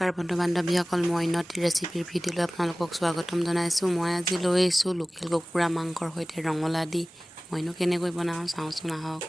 নমস্কাৰ বন্ধু বান্ধৱীসকল, মই উন্নতি ৰেচিপিৰ ভিডিঅ'লৈ আপোনালোকক স্বাগতম জনাইছোঁ। মই আজি লৈ আহিছোঁ লোকেল কুকুৰা মাংসৰ সৈতে ৰঙালাও দি। মইনো কেনেকৈ বনাওঁ চাওঁচোন আহক।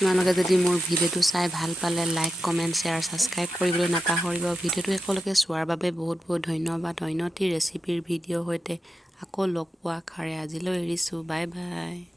আপোনালোকে যদি মোৰ ভিডিঅ'টো চাই ভাল পালে লাইক, কমেণ্ট, শ্বেয়াৰ, ছাবস্ক্ৰাইব কৰিবলৈ নাপাহৰিব। ভিডিঅ'টো একেলগে চোৱাৰ বাবে বহুত বহুত ধন্যবাদ। উন্নতি ৰেচিপিৰ ভিডিঅ'ৰ সৈতে আকৌ লগ পোৱা আশাৰে আজিলৈ এৰিছোঁ। Bye bye.